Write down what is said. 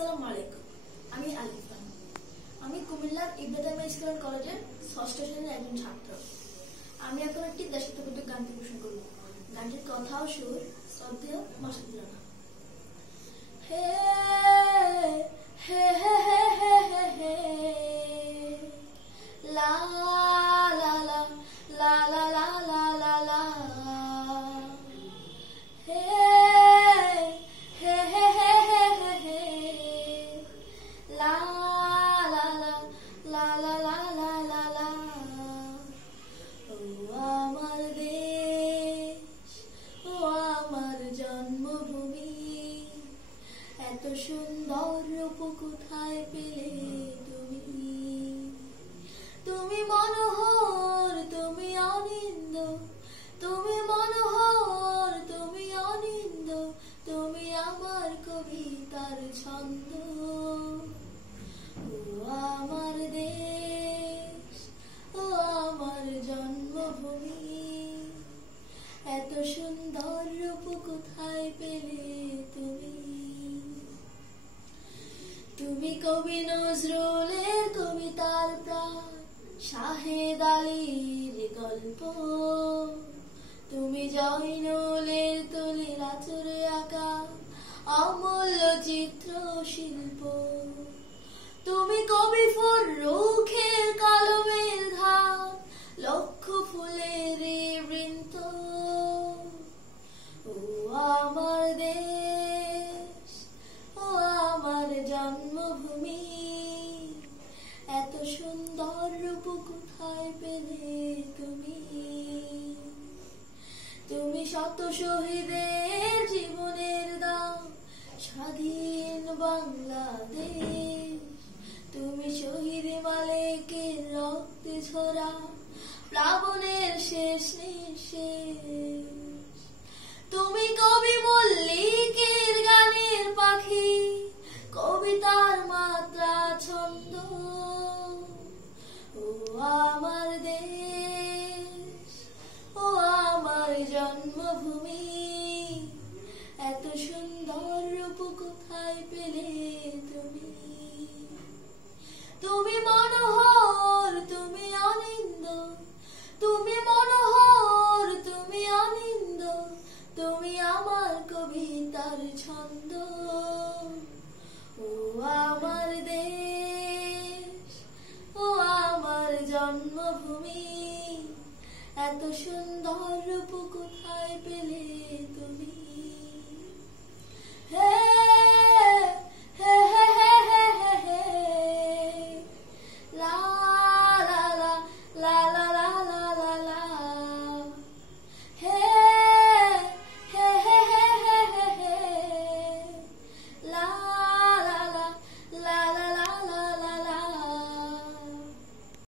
আসসালামু আলাইকুম। আমি আলিফা। আমি কুমিল্লার ইব্রাহিম স্কুল কলেজের ষষ্ঠ শ্রেণীর একজন ছাত্র। আমি এখন একটি দেশাত্মবোধক গান পরিবেশন করব। গানটির কথা ও সুর শ্রদ্ধেয় মাসুদ রানা। হে হে হে হে হে হে হে লা লা লা লা লা লা লা লা লা হে হে হে হে হে হে হে লা লা লা লা লা লা লা লা লা ও আমার দেশ, ও আমার জন্মভূমি, এত সুন্দর রূপ কোথায় পেলে তুমি? তুমি মনোহর, তুমি অনিন্দ, তুমি মনোহর, তুমি অনিন্দ, তুমি আমার কবিতার ছন্দ। ও আমার দেশ, ও আমার জন্মভূমি, এত সুন্দর রূপ কোথায় পেলে তুমি? তুমি কবি নজরুলের কবিতার প্রাণ, শাহেদ আলীর গল্প, তুমি জয়নুলের তুলির আঁচড়ে আঁকা অমূল্য চিত্র শিল্প, তুমি কবি ফররুখের কলমের ধার, লক্ষ ফুলের বৃন্ত। ও আমার দেশ, ও আমার জন্মভূমি, এত সুন্দর রূপ কোথায় পেলে তুমি? তুমি শত শহীদের জীবনের দাম, স্বাধীন বাংলাদেশ, তুমি শহীদ মালেকের রক্তে ঝরা প্লাবনের শেষ নিঃশেষ, তুমি কবি মল্লিকের গানের পাখি, কবিতার মাত্রা ছন্দ। ও আমার দেশ, ও আমার জন্মভূমি, এত সুন্দর রূপ কোথায় পেলে তুমি? তুমি মনোহর, তুমি অনিন্দ, তুমি মনোহর, তুমি অনিন্দ, তুমি আমার কবিতার ছন্দ। ও আমার দেশ, ও আমার জন্মভূমি, এত সুন্দর